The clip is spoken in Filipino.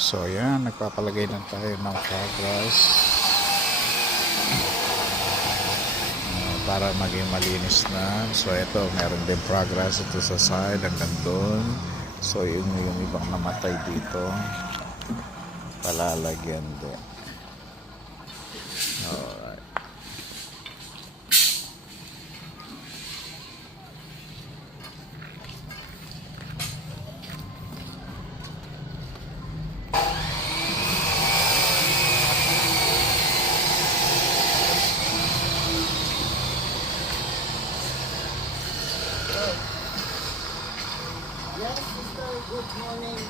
So yan, nagpapalagay lang tayo ng progress para maging malinis na. So ito, meron din progress ito sa side hanggang doon. So yun yung ibang namatay dito, palalagyan din. Alright. Yes, sister. Good morning.